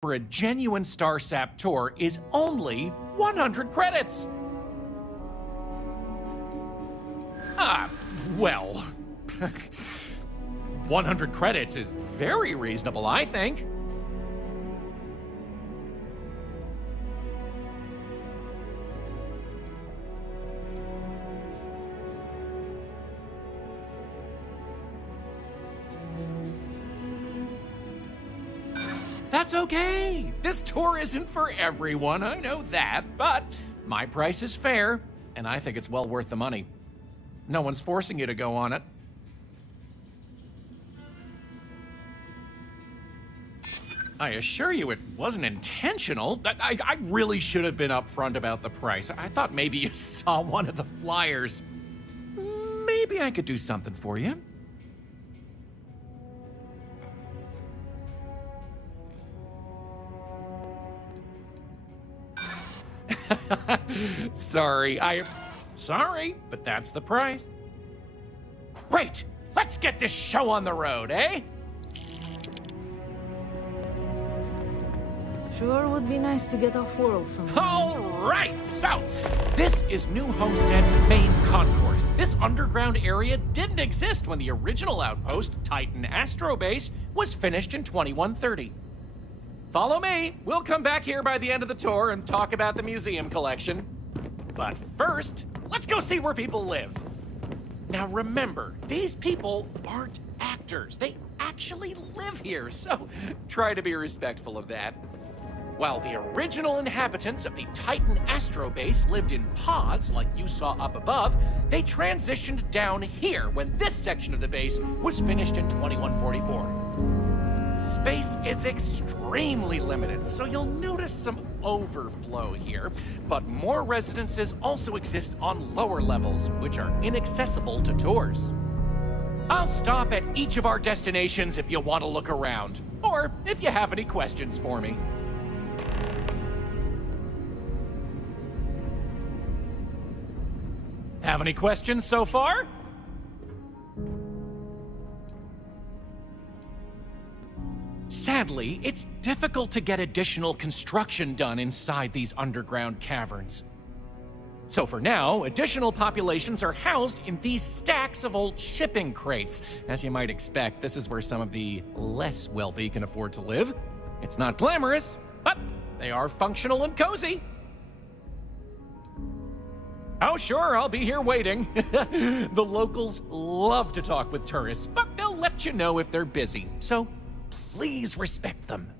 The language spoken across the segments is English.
for a genuine Star Sap tour is only 100 credits. Well, 100 credits is very reasonable, I think. That's okay. This tour isn't for everyone, I know that, but my price is fair, and I think it's well worth the money. No one's forcing you to go on it. I assure you it wasn't intentional. I really should have been upfront about the price. I thought maybe you saw one of the flyers. Maybe I could do something for you. Sorry, but that's the price. Great! Let's get this show on the road, eh? Sure would be nice to get off world sometime. All right, so this is New Homestead's main concourse. This underground area didn't exist when the original outpost, Titan Astrobase, was finished in 2130. Follow me. We'll come back here by the end of the tour and talk about the museum collection. But first, let's go see where people live. Now remember, these people aren't actors. They actually live here, so try to be respectful of that. While the original inhabitants of the Titan Astrobase lived in pods like you saw up above, they transitioned down here when this section of the base was finished in 2144. Space is extremely limited, so you'll notice some overflow here, but more residences also exist on lower levels, which are inaccessible to tours. I'll stop at each of our destinations if you want to look around, or if you have any questions for me. Have any questions so far? Sadly, it's difficult to get additional construction done inside these underground caverns. So for now, additional populations are housed in these stacks of old shipping crates. As you might expect, this is where some of the less wealthy can afford to live. It's not glamorous, but they are functional and cozy. Oh sure, I'll be here waiting. The locals love to talk with tourists, but they'll let you know if they're busy, so please respect them.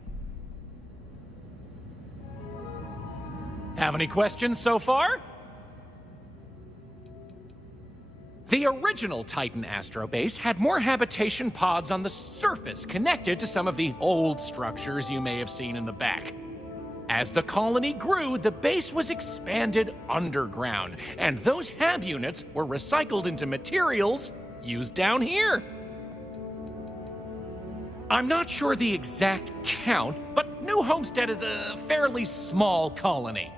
Have any questions so far? The original Titan Astrobase had more habitation pods on the surface connected to some of the old structures you may have seen in the back. As the colony grew, the base was expanded underground, and those hab units were recycled into materials used down here. I'm not sure the exact count, but New Homestead is a fairly small colony.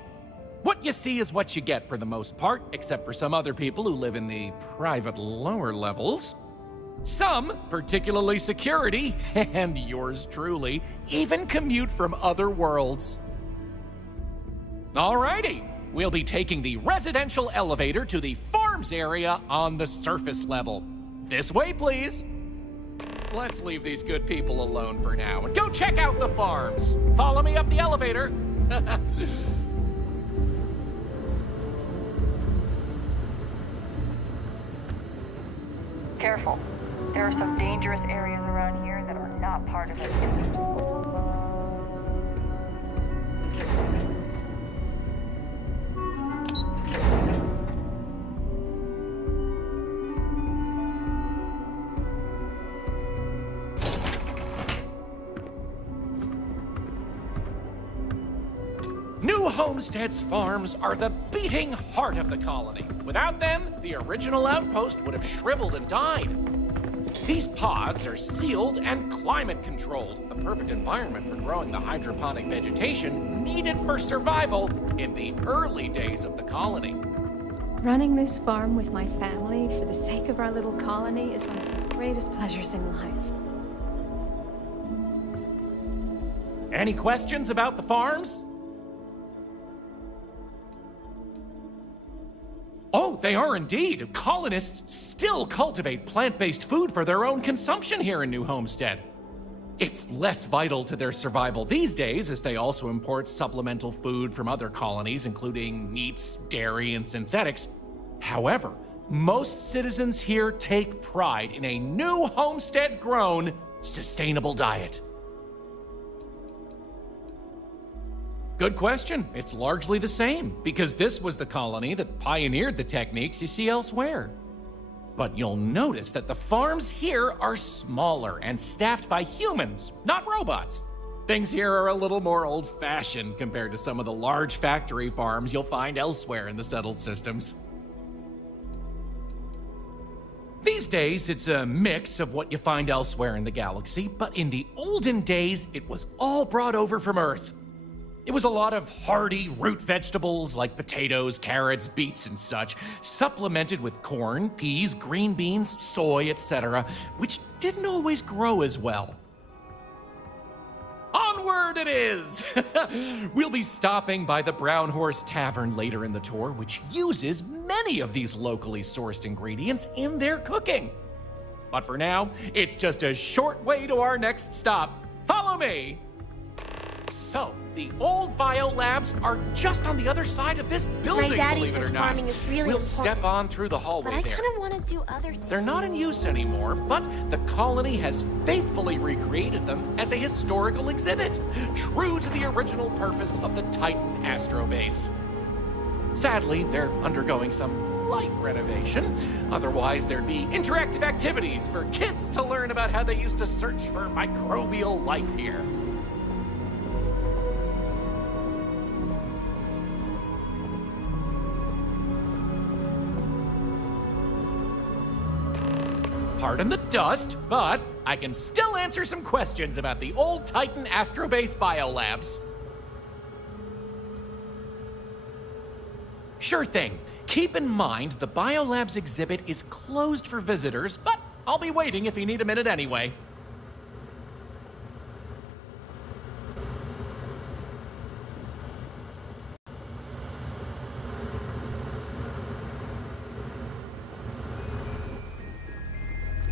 What you see is what you get for the most part, except for some other people who live in the private lower levels. Some, particularly security, and yours truly, even commute from other worlds. Alrighty, we'll be taking the residential elevator to the farms area on the surface level. This way, please. Let's leave these good people alone for now and go check out the farms. Follow me up the elevator. Careful. There are some dangerous areas around here that are not part of the universe. New Homestead's farms are the beating heart of the colony. Without them, the original outpost would have shriveled and died. These pods are sealed and climate-controlled, the perfect environment for growing the hydroponic vegetation needed for survival in the early days of the colony. Running this farm with my family for the sake of our little colony is one of the greatest pleasures in life. Any questions about the farms? Oh, they are indeed. Colonists still cultivate plant-based food for their own consumption here in New Homestead. It's less vital to their survival these days, as they also import supplemental food from other colonies, including meats, dairy, and synthetics. However, most citizens here take pride in a New Homestead-grown, sustainable diet. Good question. It's largely the same, because this was the colony that pioneered the techniques you see elsewhere. But you'll notice that the farms here are smaller and staffed by humans, not robots. Things here are a little more old-fashioned compared to some of the large factory farms you'll find elsewhere in the settled systems. These days, it's a mix of what you find elsewhere in the galaxy, but in the olden days, it was all brought over from Earth. It was a lot of hardy root vegetables like potatoes, carrots, beets, and such, supplemented with corn, peas, green beans, soy, etc., which didn't always grow as well. Onward it is! We'll be stopping by the Brown Horse Tavern later in the tour, which uses many of these locally sourced ingredients in their cooking. But for now, it's just a short way to our next stop. Follow me! So, the old biolabs are just on the other side of this building, My daddy believe it says or not. farming is really We'll important. step on through the hallway But I there. kind of want to do other things. They're not in use anymore, but the colony has faithfully recreated them as a historical exhibit, true to the original purpose of the Titan Astrobase. Sadly, they're undergoing some light renovation. Otherwise, there'd be interactive activities for kids to learn about how they used to search for microbial life here. Pardon the dust, but I can still answer some questions about the old Titan Astrobase biolabs. Sure thing. Keep in mind the biolabs exhibit is closed for visitors, but I'll be waiting if you need a minute anyway.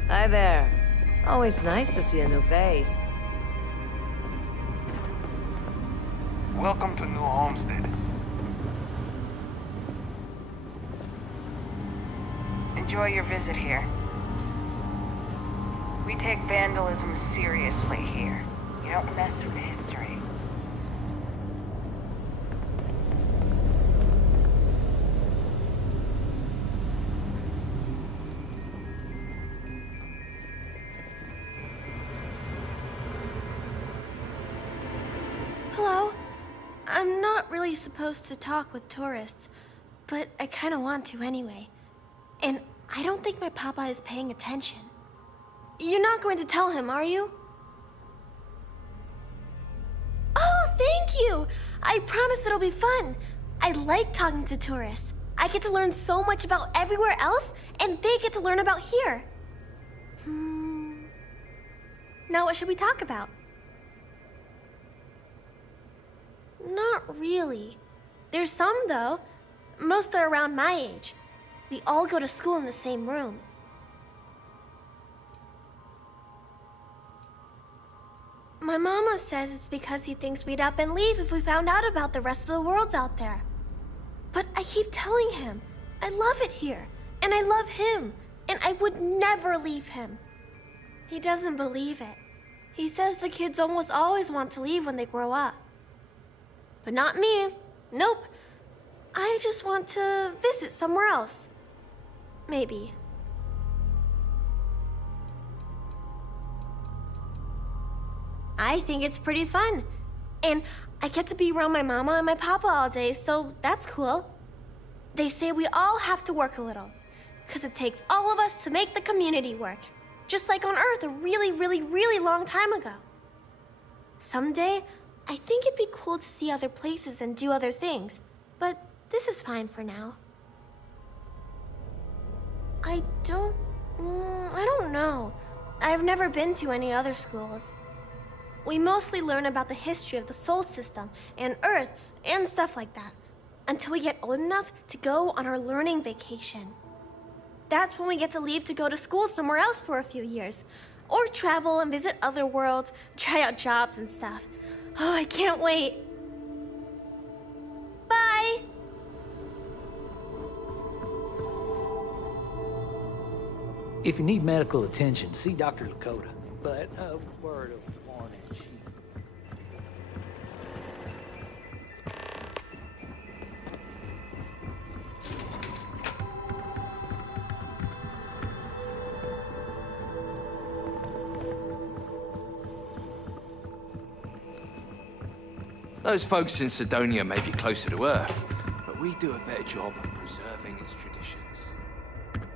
Hi there. Always nice to see a new face. Welcome to New Homestead. Enjoy your visit here. We take vandalism seriously here. You don't mess with history. Hello? I'm not really supposed to talk with tourists, but I kind of want to anyway. And I don't think my papa is paying attention. You're not going to tell him, are you? Oh, thank you! I promise it'll be fun. I like talking to tourists. I get to learn so much about everywhere else, and they get to learn about here. Now what should we talk about? Not really. There's some, though. Most are around my age. We all go to school in the same room. My mama says it's because he thinks we'd up and leave if we found out about the rest of the worlds out there. But I keep telling him, I love it here, and I love him, and I would never leave him. He doesn't believe it. He says the kids almost always want to leave when they grow up. But not me. Nope. I just want to visit somewhere else. Maybe. I think it's pretty fun. And I get to be around my mama and my papa all day, so that's cool. They say we all have to work a little, because it takes all of us to make the community work. Just like on Earth a really, really, really long time ago. Someday, I think it'd be cool to see other places and do other things, but this is fine for now. I don't know. I've never been to any other schools. we mostly learn about the history of the Sol system and Earth and stuff like that, until we get old enough to go on our learning vacation. That's when we get to leave to go to school somewhere else for a few years, or travel and visit other worlds, try out jobs and stuff. Oh, I can't wait. Bye! If you need medical attention, see Dr. Lakota. But a word of warning, Those folks in Sidonia may be closer to Earth, but we do a better job of preserving its traditions.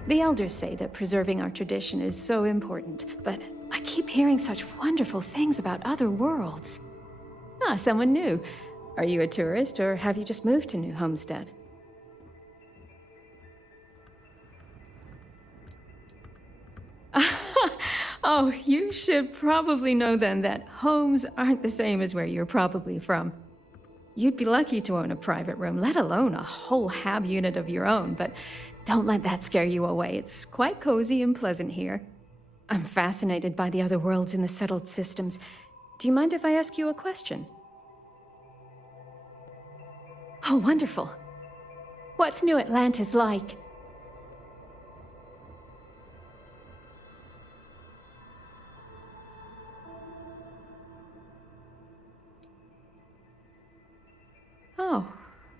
The elders say that preserving our tradition is so important, but I keep hearing such wonderful things about other worlds. Ah, someone new. Are you a tourist, or have you just moved to New Homestead? Oh, you should probably know then that homes aren't the same as where you're probably from. You'd be lucky to own a private room, let alone a whole hab unit of your own, but don't let that scare you away. It's quite cozy and pleasant here. I'm fascinated by the other worlds in the settled systems. Do you mind if I ask you a question? Oh, wonderful. What's New Atlantis like? Oh,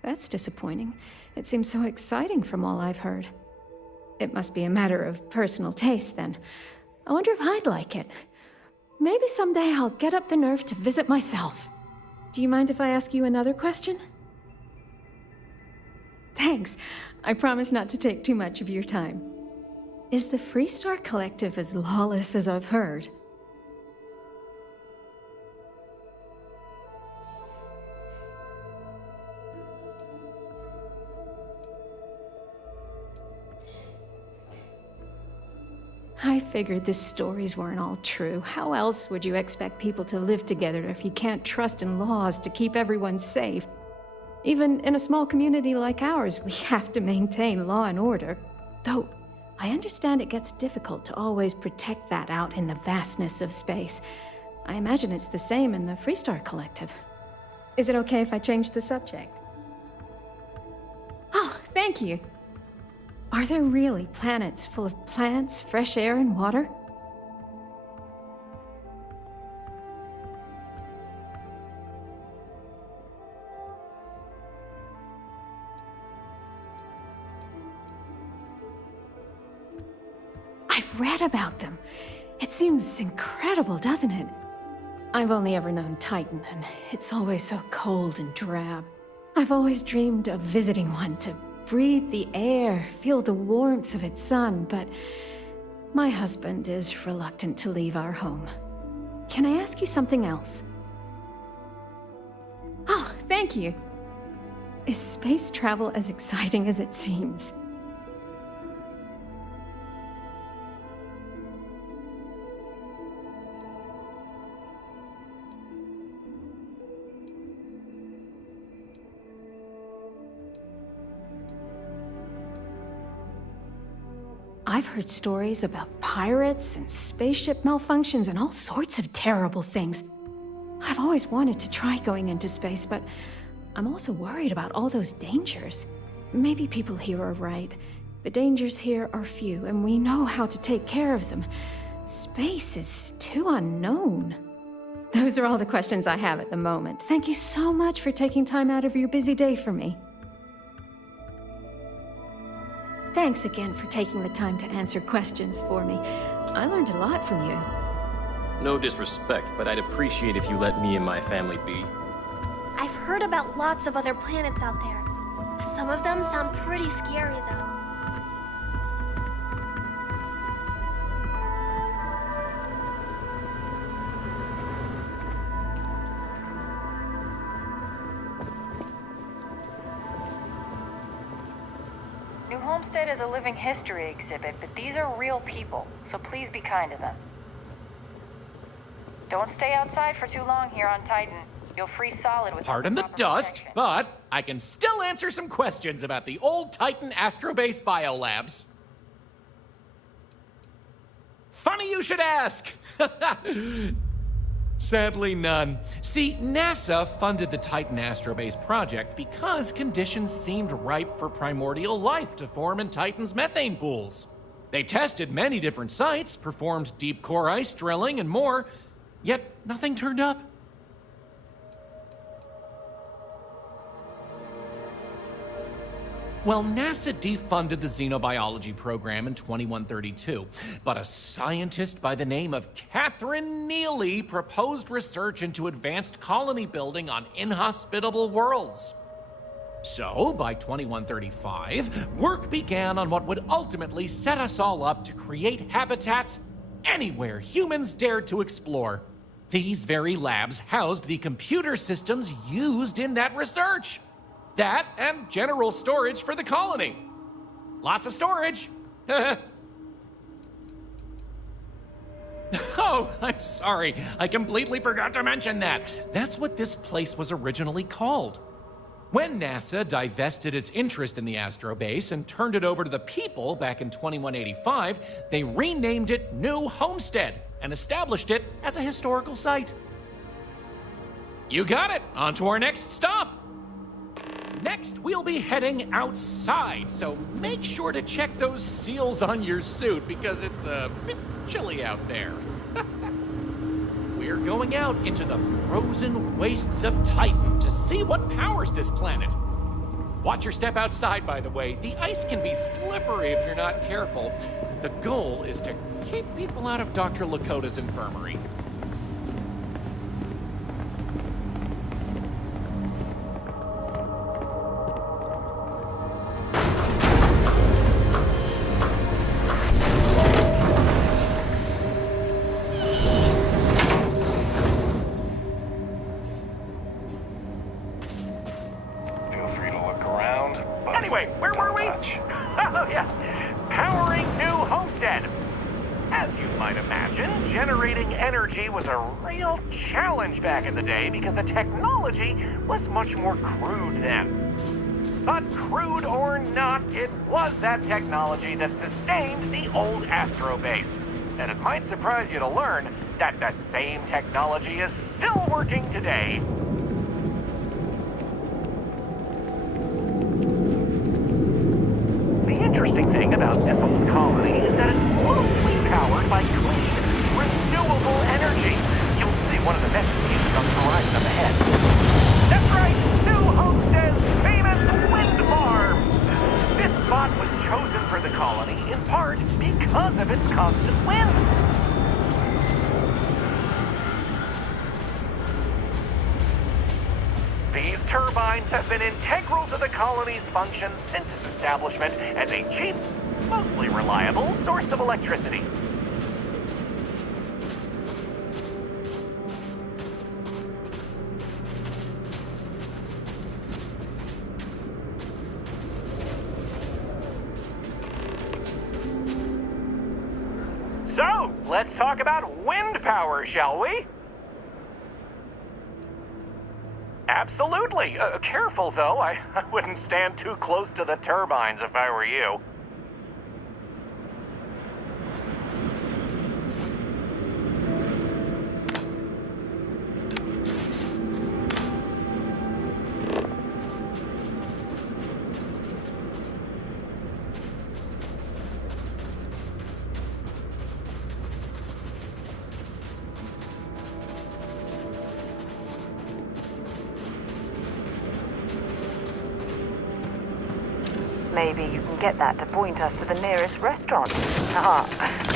that's disappointing. It seems so exciting from all I've heard. It must be a matter of personal taste, then. I wonder if I'd like it. Maybe someday I'll get up the nerve to visit myself. Do you mind if I ask you another question? Thanks. I promise not to take too much of your time. Is the Freestar Collective as lawless as I've heard? I figured the stories weren't all true. How else would you expect people to live together if you can't trust in laws to keep everyone safe? Even in a small community like ours, we have to maintain law and order. Though, I understand it gets difficult to always protect that out in the vastness of space. I imagine it's the same in the Freestar Collective. Is it okay if I change the subject? Oh, thank you. Are there really planets full of plants, fresh air, and water? I've read about them. It seems incredible, doesn't it? I've only ever known Titan, and it's always so cold and drab. I've always dreamed of visiting one to breathe the air, feel the warmth of its sun, but my husband is reluctant to leave our home. Can I ask you something else? Oh, thank you. Is space travel as exciting as it seems? I've heard stories about pirates and spaceship malfunctions and all sorts of terrible things. I've always wanted to try going into space, but I'm also worried about all those dangers. Maybe people here are right. The dangers here are few, and we know how to take care of them. Space is too unknown. Those are all the questions I have at the moment. Thank you so much for taking time out of your busy day for me. Thanks again for taking the time to answer questions for me. I learned a lot from you. No disrespect, but I'd appreciate if you let me and my family be. I've heard about lots of other planets out there. Some of them sound pretty scary, though. New Homestead is a living history exhibit, but these are real people, so please be kind to them. Don't stay outside for too long here on Titan. You'll freeze solid with Pardon the proper dust, protection. but I can still answer some questions about the old Titan Astrobase biolabs. Funny you should ask. Sadly, none. See, NASA funded the Titan Astrobase project because conditions seemed ripe for primordial life to form in Titan's methane pools. They tested many different sites, performed deep core ice drilling, and more, yet nothing turned up. Well, NASA defunded the xenobiology program in 2132, but a scientist by the name of Catherine Neely proposed research into advanced colony building on inhospitable worlds. So, by 2135, work began on what would ultimately set us all up to create habitats anywhere humans dared to explore. These very labs housed the computer systems used in that research. That and general storage for the colony. Lots of storage. Oh, I'm sorry. I completely forgot to mention that. That's what this place was originally called. When NASA divested its interest in the Astrobase and turned it over to the people back in 2185, they renamed it New Homestead and established it as a historical site. You got it. On to our next stop. Next, we'll be heading outside, so make sure to check those seals on your suit because it's a bit chilly out there. We're going out into the frozen wastes of Titan to see what powers this planet. Watch your step outside, by the way. The ice can be slippery if you're not careful. The goal is to keep people out of Dr. Lakota's infirmary. Was a real challenge back in the day because the technology was much more crude then. But crude or not, it was that technology that sustained the old Astrobase. And it might surprise you to learn that the same technology is still working today. The interesting thing about this old colony is that it's mostly powered by clean, renewable energy. You'll see one of the methods used on the horizon up ahead. That's right, New Homestead's famous wind farm. This spot was chosen for the colony in part because of its constant wind. These turbines have been integral to the colony's function since its establishment as a cheap, mostly reliable source of electricity. So, let's talk about wind power, shall we? Absolutely. Careful, though. I wouldn't stand too close to the turbines if I were you. Maybe you can get that to point us to the nearest restaurant. Ah.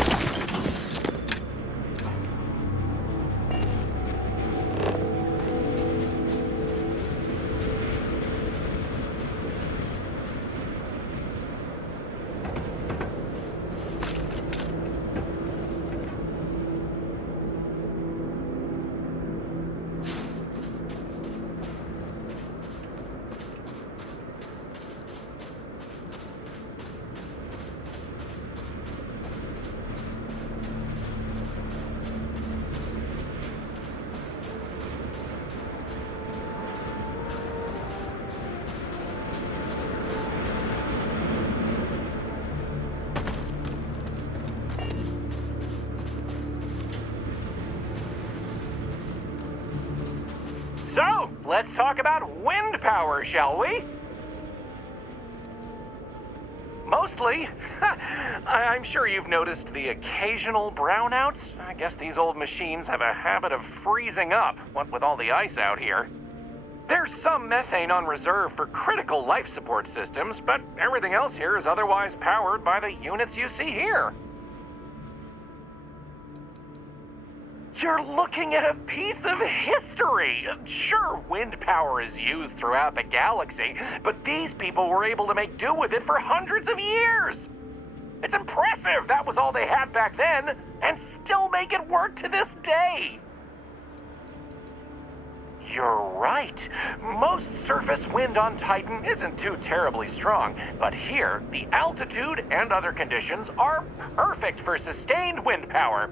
So, let's talk about wind power, shall we? Mostly. I'm sure you've noticed the occasional brownouts. I guess these old machines have a habit of freezing up, what with all the ice out here. There's some methane on reserve for critical life support systems, but everything else here is otherwise powered by the units you see here. You're looking at a piece of history! Sure, wind power is used throughout the galaxy, but these people were able to make do with it for hundreds of years! It's impressive that was all they had back then, and still make it work to this day! You're right. Most surface wind on Titan isn't too terribly strong, but here, the altitude and other conditions are perfect for sustained wind power.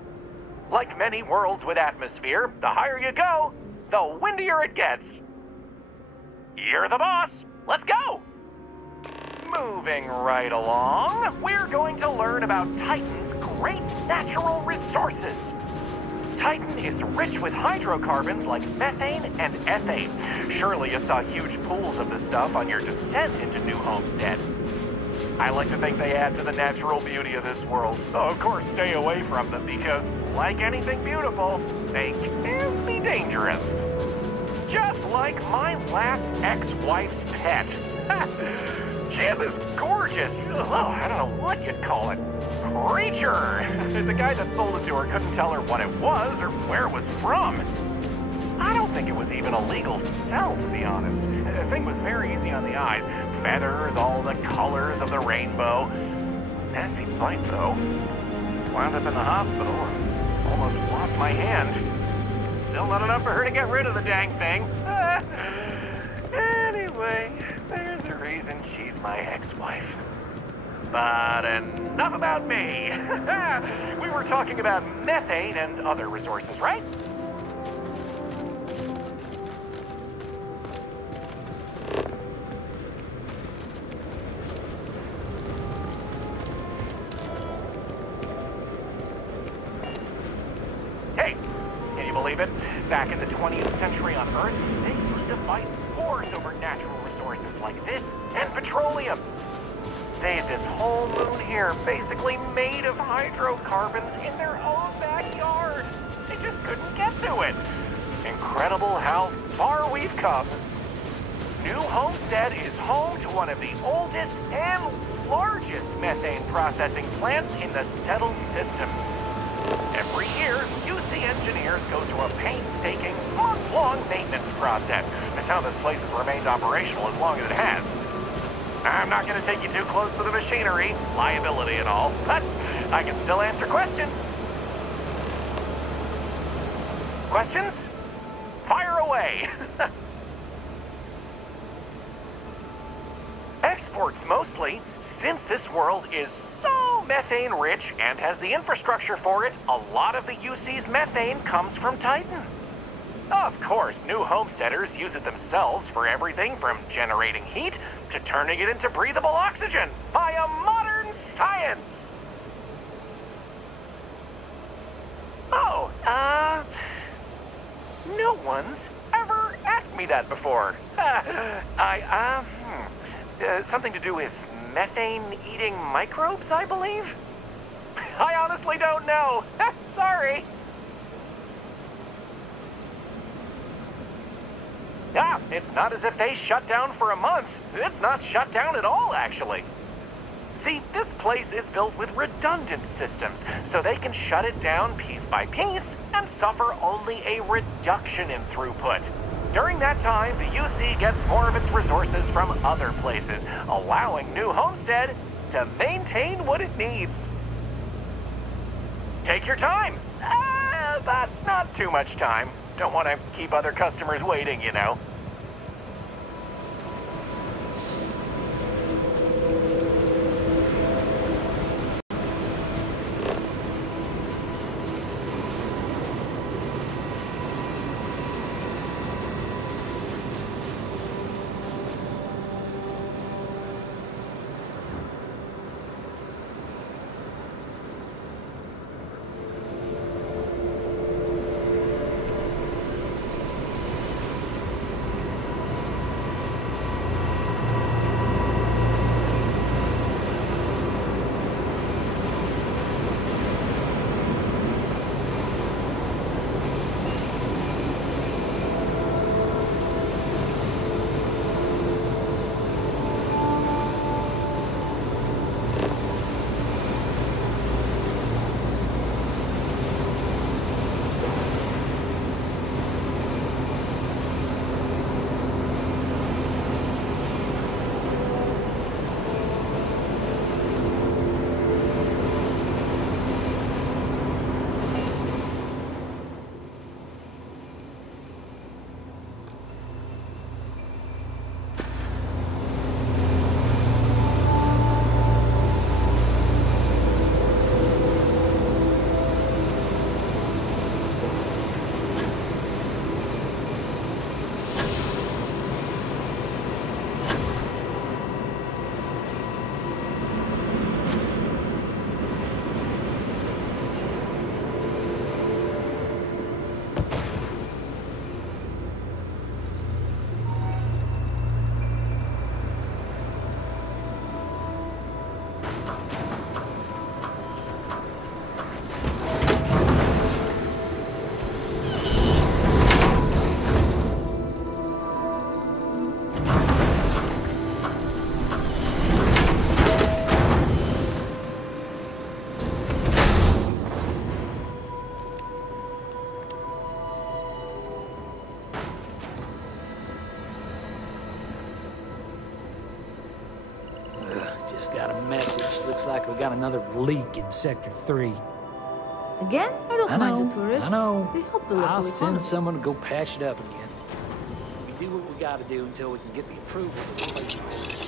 Like many worlds with atmosphere, the higher you go, the windier it gets. You're the boss. Let's go! Moving right along, we're going to learn about Titan's great natural resources. Titan is rich with hydrocarbons like methane and ethane. Surely you saw huge pools of this stuff on your descent into New Homestead. I like to think they add to the natural beauty of this world. Though, of course, stay away from them because, like anything beautiful, they can be dangerous. Just like my last ex-wife's pet. She had this gorgeous, I don't know what you'd call it, creature. The guy that sold it to her couldn't tell her what it was or where it was from. I don't think it was even a legal sell, to be honest. The thing was very easy on the eyes. Feathers, all the colors of the rainbow. Nasty bite, though. Wound up in the hospital and almost lost my hand. Still not enough for her to get rid of the dang thing. Anyway, there's a reason she's my ex-wife. But enough about me. We were talking about methane and other resources, right? Hey, can you believe it? Back in the 20th century on Earth, they used to fight wars over natural resources like this and petroleum. They had this whole moon here basically made of hydrocarbons in their own backyard. They just couldn't get to it. Incredible how far we've come. New Homestead is home to one of the oldest and largest methane processing plants in the settled system. Every year, UC engineers go through a painstaking, month-long maintenance process. That's how this place has remained operational as long as it has. I'm not going to take you too close to the machinery, liability and all, but I can still answer questions. Questions? Fire away! Exports mostly, since this world is so methane-rich and has the infrastructure for it, a lot of the UC's methane comes from Titan. Of course, new homesteaders use it themselves for everything from generating heat to turning it into breathable oxygen via modern science. Oh, no one's ever asked me that before. Something to do with methane-eating microbes, I believe? I honestly don't know. Sorry. Ah, it's not as if they shut down for a month. It's not shut down at all, actually. See, this place is built with redundant systems, so they can shut it down piece by piece and suffer only a reduction in throughput. During that time, the UC gets more of its resources from other places, allowing New Homestead to maintain what it needs. Take your time, but not too much time. Don't want to keep other customers waiting, you know. Just got a message. Looks like we got another leak in Sector 3. Again? I don't mind the tourists. I know. They help the local I'll economy. send someone to go patch it up again. We do what we gotta do until we can get the approval of the replacement.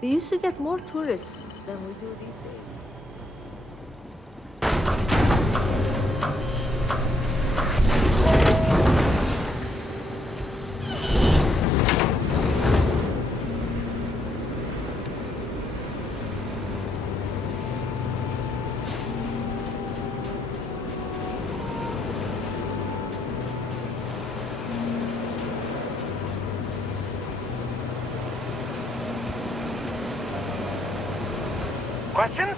We used to get more tourists than we do these days. Questions?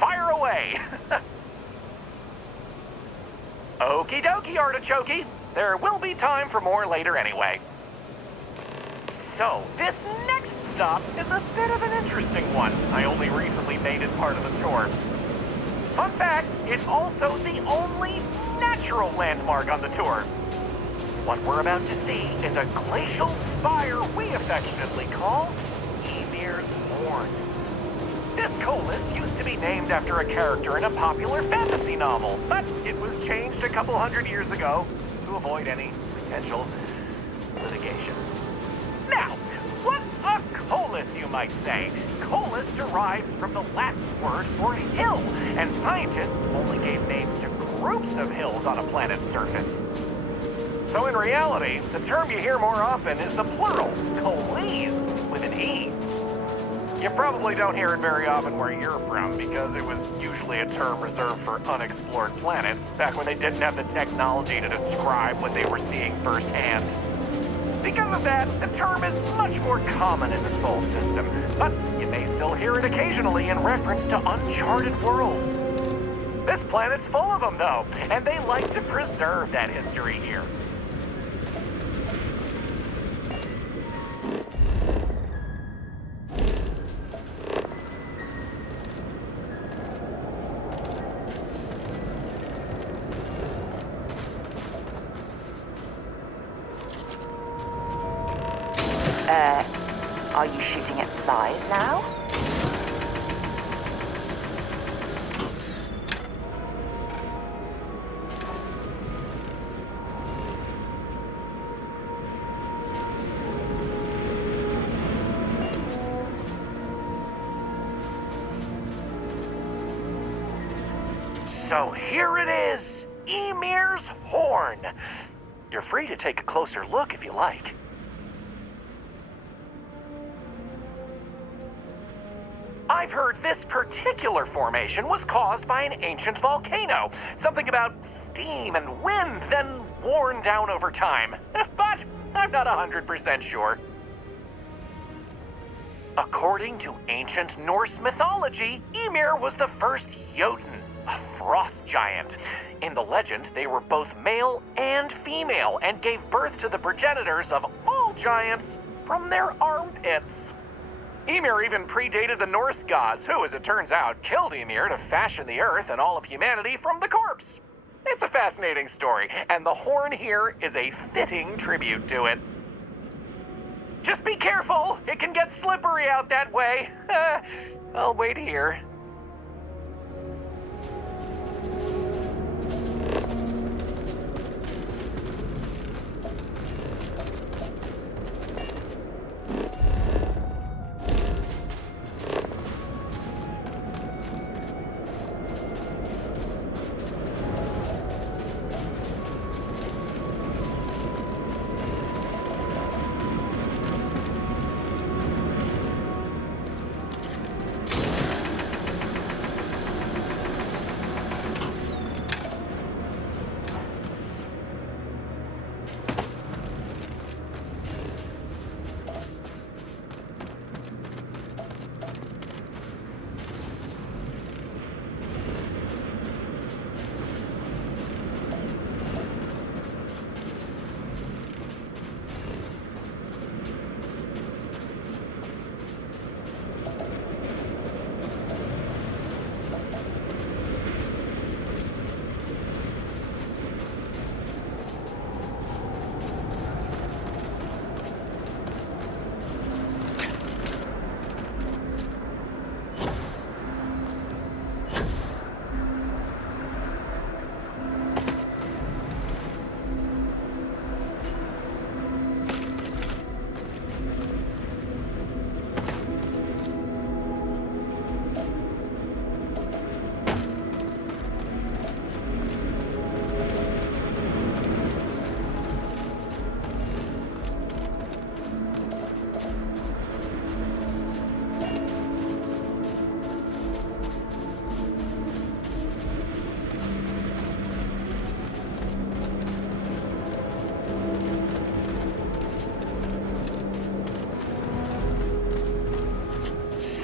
Fire away! Okie dokie, artichoke. There will be time for more later anyway. So, this next stop is a bit of an interesting one. I only recently made it part of the tour. Fun fact, it's also the only natural landmark on the tour. What we're about to see is a glacial spire we affectionately call Ymir's Horn. This colus used to be named after a character in a popular fantasy novel, but it was changed a couple hundred years ago to avoid any potential litigation. Now, what's a colus, you might say? Colus derives from the Latin word for hill, and scientists only gave names to groups of hills on a planet's surface. So in reality, the term you hear more often is the plural, coles, with an E. You probably don't hear it very often where you're from, because it was usually a term reserved for unexplored planets, back when they didn't have the technology to describe what they were seeing firsthand. Because of that, the term is much more common in the Sol system, but you may still hear it occasionally in reference to uncharted worlds. This planet's full of them, though, and they like to preserve that history here. Are you shooting at flies now? So here it is, Ymir's Horn. You're free to take a closer look if you like. I've heard this particular formation was caused by an ancient volcano. Something about steam and wind, then worn down over time. But I'm not 100% sure. According to ancient Norse mythology, Ymir was the first Jotun, A frost giant. In the legend, they were both male and female and gave birth to the progenitors of all giants from their armpits. Ymir even predated the Norse gods, who, as it turns out, killed Ymir to fashion the earth and all of humanity from the corpse. It's a fascinating story, and the horn here is a fitting tribute to it. Just be careful, it can get slippery out that way. I'll wait here.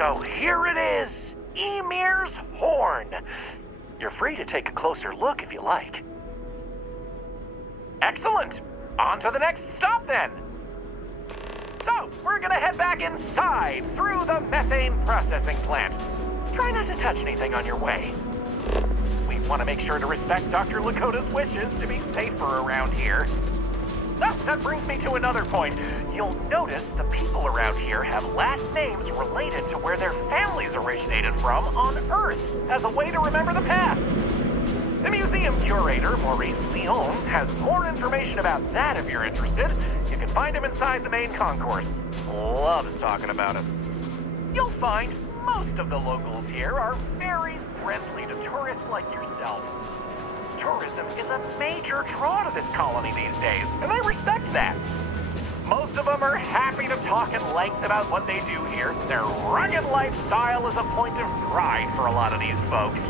So here it is, Ymir's horn. You're free to take a closer look if you like. Excellent. On to the next stop then. So, we're gonna head back inside through the methane processing plant. Try not to touch anything on your way. We want to make sure to respect Dr. Lakota's wishes to be safer around here. Ah, that brings me to another point. You'll notice the people around here have last names related to where their families originated from on Earth as a way to remember the past. The museum curator, Maurice Leon, has more information about that if you're interested. You can find him inside the main concourse. Loves talking about it. You'll find most of the locals here are very friendly to tourists like yourself. Tourism is a major draw to this colony these days, and I respect that. Most of them are happy to talk at length about what they do here. Their rugged lifestyle is a point of pride for a lot of these folks.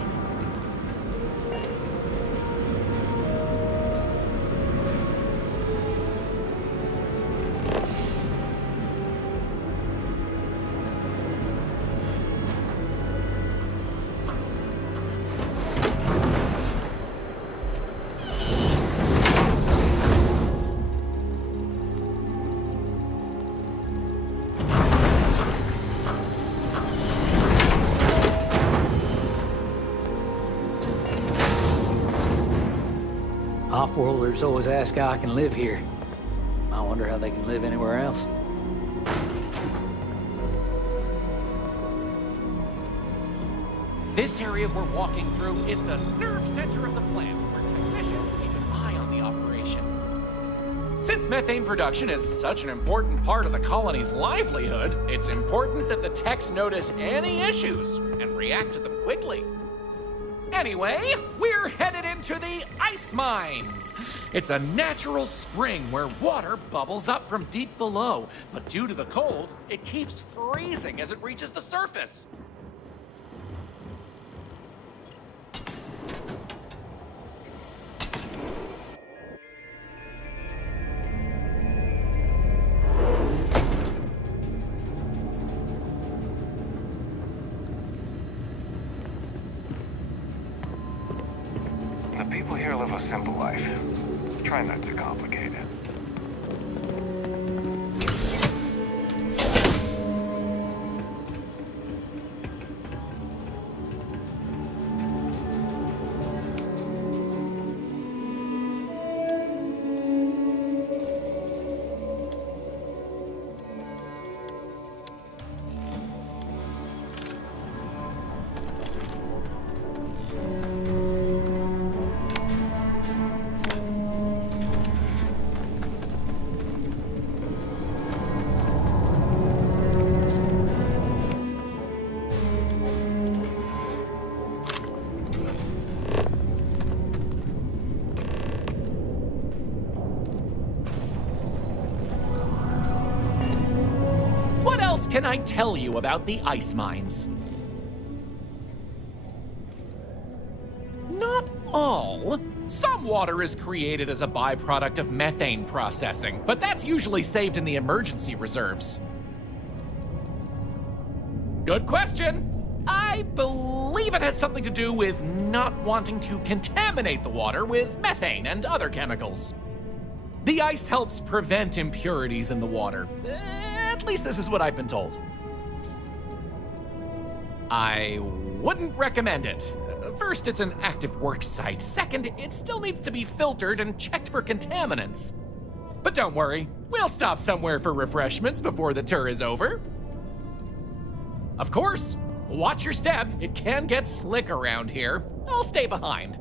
Off-worlders always ask how I can live here. I wonder how they can live anywhere else. This area we're walking through is the nerve center of the plant, where technicians keep an eye on the operation. Since methane production is such an important part of the colony's livelihood, it's important that the techs notice any issues and react to them quickly. Anyway, we're headed into the ice mines. It's a natural spring where water bubbles up from deep below, but due to the cold, it keeps freezing as it reaches the surface. People here live a simple life. Try not to complicate it. Can I tell you about the ice mines? Not all. Some water is created as a byproduct of methane processing, but that's usually saved in the emergency reserves. Good question. I believe it has something to do with not wanting to contaminate the water with methane and other chemicals. The ice helps prevent impurities in the water. At least this is what I've been told. I wouldn't recommend it. First, it's an active work site. Second, it still needs to be filtered and checked for contaminants. But don't worry, we'll stop somewhere for refreshments before the tour is over. Of course, watch your step. It can get slick around here. I'll stay behind.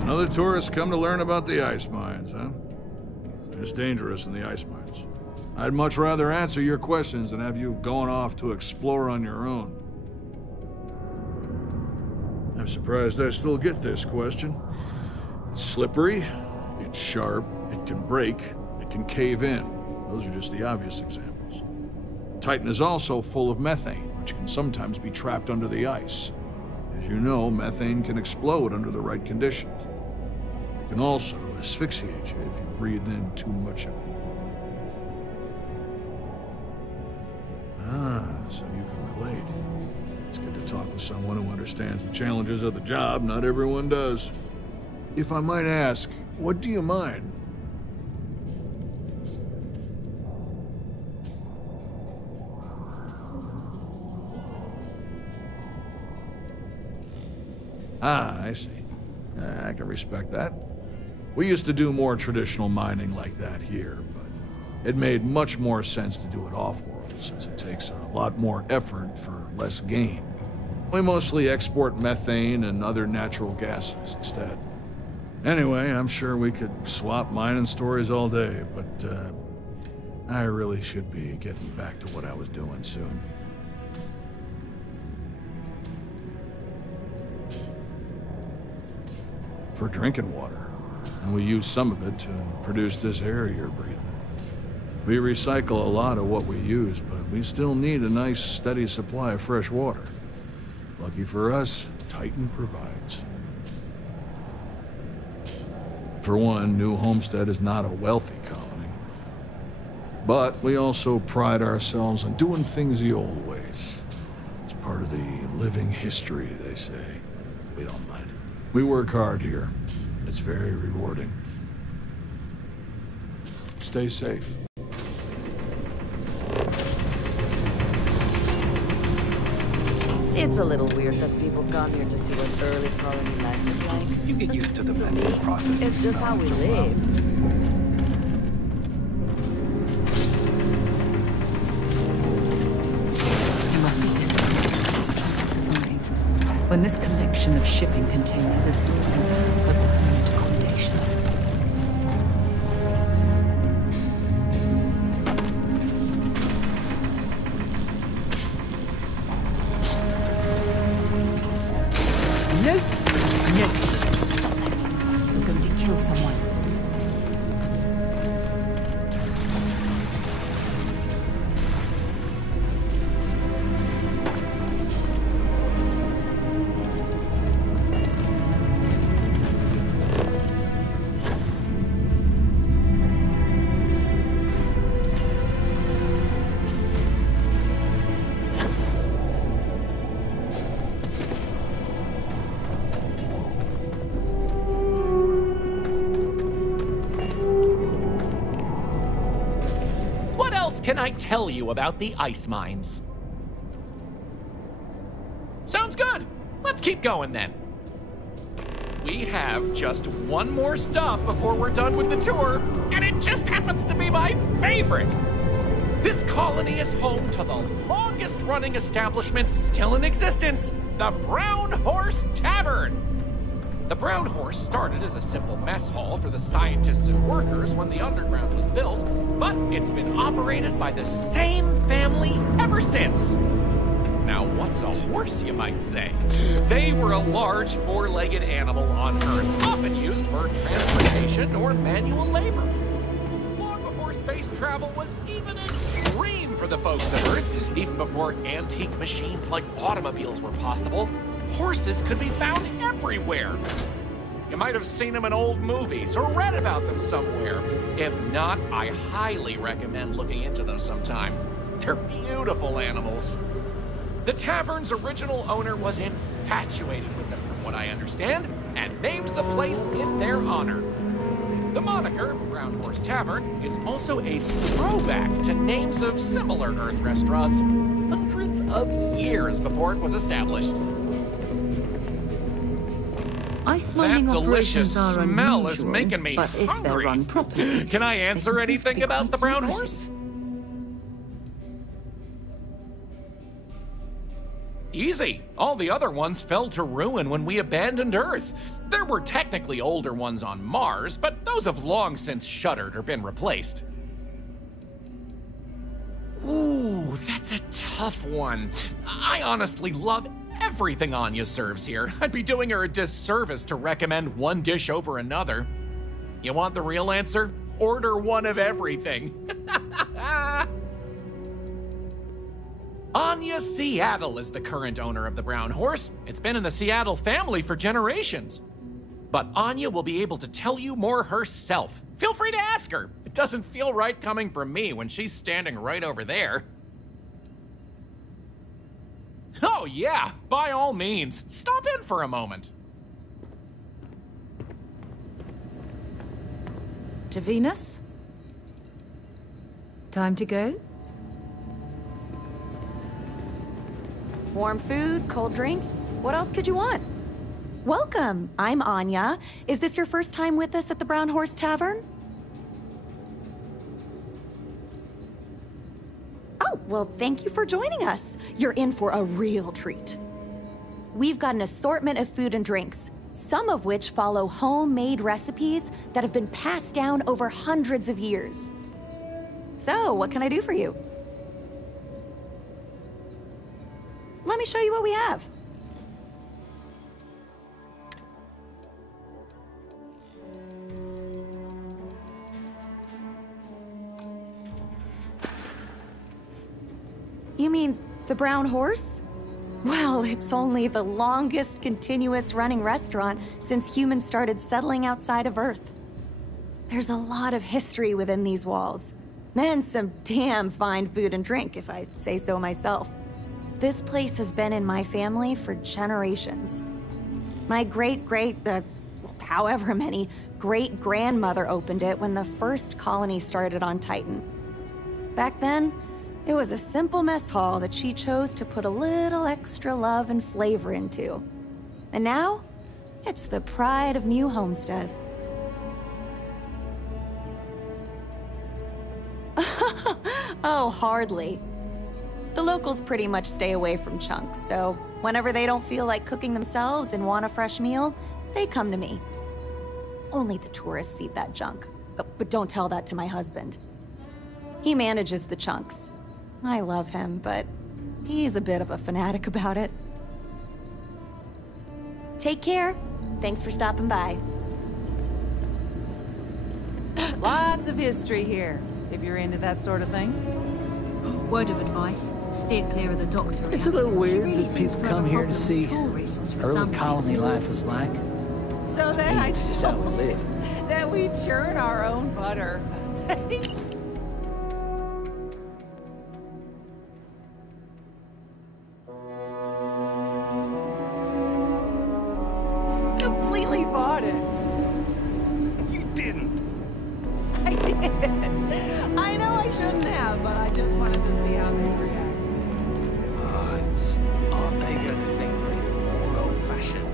Another tourist come to learn about the ice mines, huh? It's dangerous in the ice mines. I'd much rather answer your questions than have you going off to explore on your own. I'm surprised I still get this question. It's slippery, it's sharp, it can break, it can cave in. Those are just the obvious examples. Titan is also full of methane, which can sometimes be trapped under the ice. As you know, methane can explode under the right conditions. It can also asphyxiate you if you breathe in too much of it. Ah, so you can relate. It's good to talk with someone who understands the challenges of the job. Not everyone does. If I might ask, what do you mind? Ah, I see. I can respect that. We used to do more traditional mining like that here, but it made much more sense to do it off-world, since it takes a lot more effort for less gain. We mostly export methane and other natural gases instead. Anyway, I'm sure we could swap mining stories all day, but I really should be getting back to what I was doing soon. For drinking water, and we use some of it to produce this air you're breathing. We recycle a lot of what we use, but we still need a nice, steady supply of fresh water. Lucky for us, Titan provides. For one, New Homestead is not a wealthy colony. But we also pride ourselves on doing things the old ways. It's part of the living history, they say. We don't mind. We work hard here. It's very rewarding. Stay safe. It's a little weird that people come here to see what early colony life is like. You get used to the mental process. It's just how we live. You must be difficult to survive. When this collection of shipping containers is brought in for permanent accommodations. No! Stop that. I'm going to kill someone. else can I tell you about the ice mines? Sounds good. Let's keep going then. We have just one more stop before we're done with the tour, and it just happens to be my favorite. This colony is home to the longest-running establishment still in existence, the Brown Horse Tavern. The Brown Horse started as a simple mess hall for the scientists and workers when the underground was built, but it's been operated by the same family ever since. Now, what's a horse, you might say? They were a large four-legged animal on Earth, often used for transportation or manual labor. Long before space travel was even a dream for the folks of Earth, even before antique machines like automobiles were possible, horses could be found everywhere. You might have seen them in old movies or read about them somewhere. If not, I highly recommend looking into them sometime. They're beautiful animals. The tavern's original owner was infatuated with them, from what I understand, and named the place in their honor. The moniker, Brown Horse Tavern, is also a throwback to names of similar Earth restaurants hundreds of years before it was established. Ice mining operations are unusual, smell is making me but if hungry. they're run properly, Can I answer anything about the Brown Horse? Easy. All the other ones fell to ruin when we abandoned Earth. There were technically older ones on Mars, but those have long since shuttered or been replaced. Ooh, that's a tough one. I honestly love everything Anya serves here. I'd be doing her a disservice to recommend one dish over another. You want the real answer? Order one of everything. Anya Seattle is the current owner of the Brown Horse. It's been in the Seattle family for generations. But Anya will be able to tell you more herself. Feel free to ask her. It doesn't feel right coming from me when she's standing right over there. Oh yeah, by all means, stop in for a moment. to Venus? Time to go? Warm food, cold drinks. What else could you want? Welcome, I'm Anya. Is this your first time with us at the Brown Horse Tavern? Oh, well, thank you for joining us. You're in for a real treat. We've got an assortment of food and drinks, some of which follow homemade recipes that have been passed down over hundreds of years. So, what can I do for you? Let me show you what we have. You mean the Brown Horse? Well, it's only the longest continuous running restaurant since humans started settling outside of Earth. There's a lot of history within these walls, and some damn fine food and drink, if I say so myself. This place has been in my family for generations. My however many, great-grandmother opened it when the first colony started on Titan. Back then, it was a simple mess hall that she chose to put a little extra love and flavor into. And now, it's the pride of New Homestead. Oh, hardly. The locals pretty much stay away from chunks, so whenever they don't feel like cooking themselves and want a fresh meal, they come to me. Only the tourists eat that junk. But don't tell that to my husband. He manages the chunks. I love him, but he's a bit of a fanatic about it. Take care. Thanks for stopping by. Lots of history here, if you're into that sort of thing. Word of advice, steer clear of the doctor. It's a little weird really that people seems to come have a here to problem see with tourists for early some colony reason. life was like. So then It's just how we live. that we churn our own butter. Completely bought it. You didn't. I did. I know I shouldn't have, but I just wanted to see how they'd react. Aren't they going to think we're even more old-fashioned?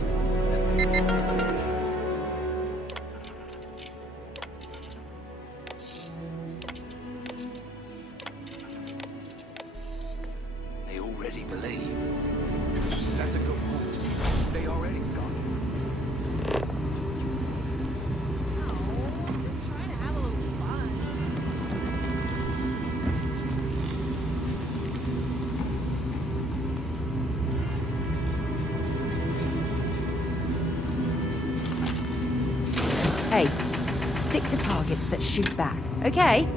They already believe. That's a good point. They already got it. Hey, stick to targets that shoot back, okay?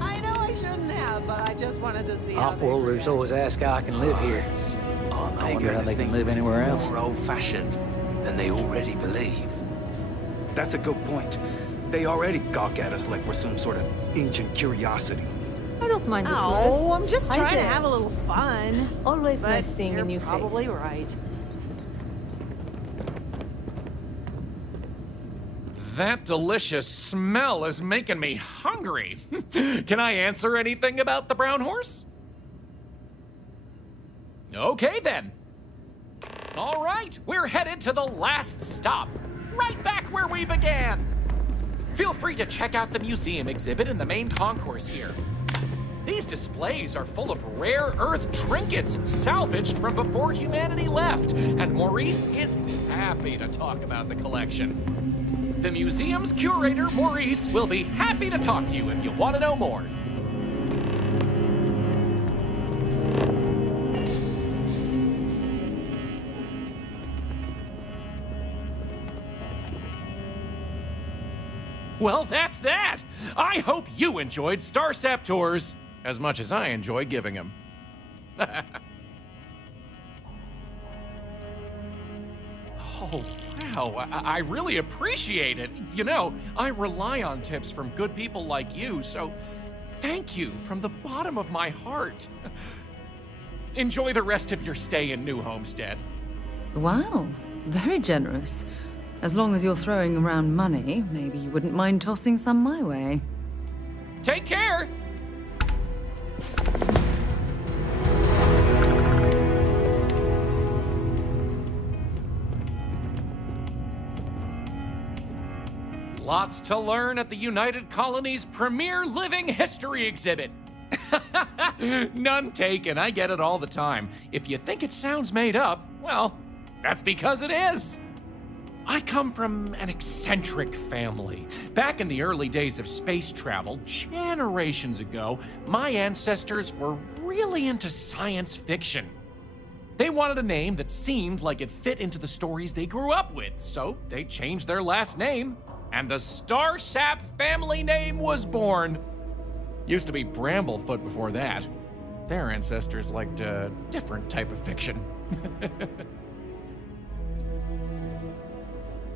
I know I shouldn't have, but I just wanted to see how Off-worlders always ask how I can live here. Aren't I they wonder going how to they think can live we're anywhere even else. more old-fashioned than they already believe? That's a good point. They already gawk at us like we're some sort of ancient curiosity. I don't mind the Oh, tourists. I'm just I trying to do. have a little fun. Always But nice seeing a you're new probably face. right. That delicious smell is making me hungry. Can I answer anything about the brown horse? Okay then. All right, we're headed to the last stop, right back where we began. Feel free to check out the museum exhibit in the main concourse here. These displays are full of rare earth trinkets salvaged from before humanity left, and Maurice is happy to talk about the collection. The museum's curator, Maurice, will be happy to talk to you if you want to know more. Well, that's that! I hope you enjoyed Starsap Tours as much as I enjoy giving them. Oh, wow, I really appreciate it. You know, I rely on tips from good people like you, so thank you from the bottom of my heart. Enjoy the rest of your stay in New Homestead. Wow, very generous. As long as you're throwing around money, maybe you wouldn't mind tossing some my way. Take care! Lots to learn at the United Colony's premier living history exhibit. None taken, I get it all the time. If you think it sounds made up, well, that's because it is. I come from an eccentric family. Back in the early days of space travel, generations ago, my ancestors were really into science fiction. They wanted a name that seemed like it fit into the stories they grew up with, so they changed their last name, and the Starsap family name was born. Used to be Bramblefoot before that. Their ancestors liked a different type of fiction.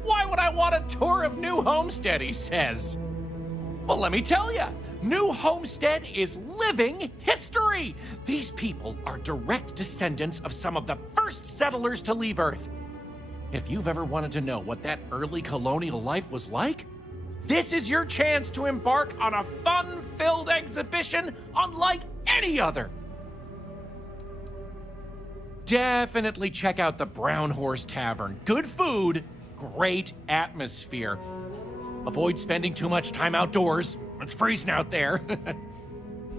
Why would I want a tour of New Homestead, he says. Well, let me tell you, New Homestead is living history. These people are direct descendants of some of the first settlers to leave Earth. If you've ever wanted to know what that early colonial life was like, this is your chance to embark on a fun-filled exhibition unlike any other. Definitely check out the Brown Horse Tavern. Good food, great atmosphere. Avoid spending too much time outdoors. It's freezing out there.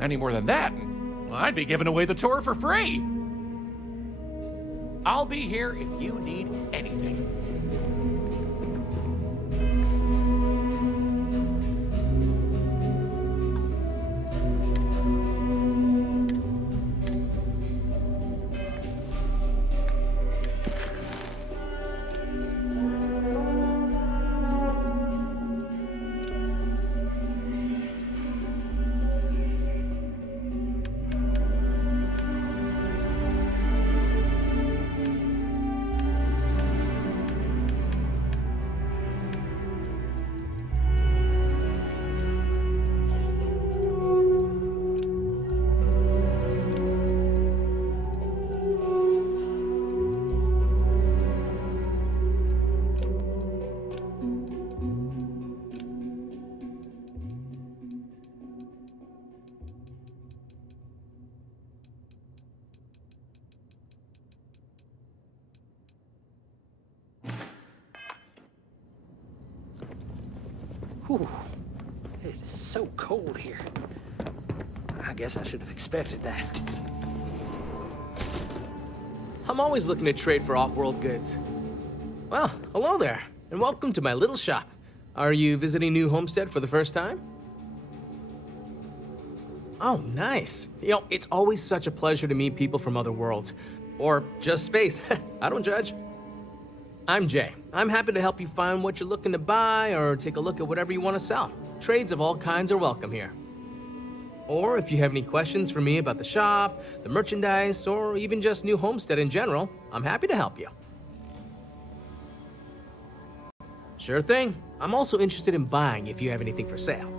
Any more than that, well, I'd be giving away the tour for free. I'll be here if you need anything. Whew. It is so cold here. I guess I should have expected that. I'm always looking to trade for off-world goods. Well, hello there, and welcome to my little shop. Are you visiting New Homestead for the first time? Oh, nice. You know, it's always such a pleasure to meet people from other worlds. Or just space. I don't judge. I'm Jay. I'm happy to help you find what you're looking to buy or take a look at whatever you want to sell. Trades of all kinds are welcome here. Or if you have any questions for me about the shop, the merchandise, or even just New Homestead in general, I'm happy to help you. Sure thing. I'm also interested in buying if you have anything for sale.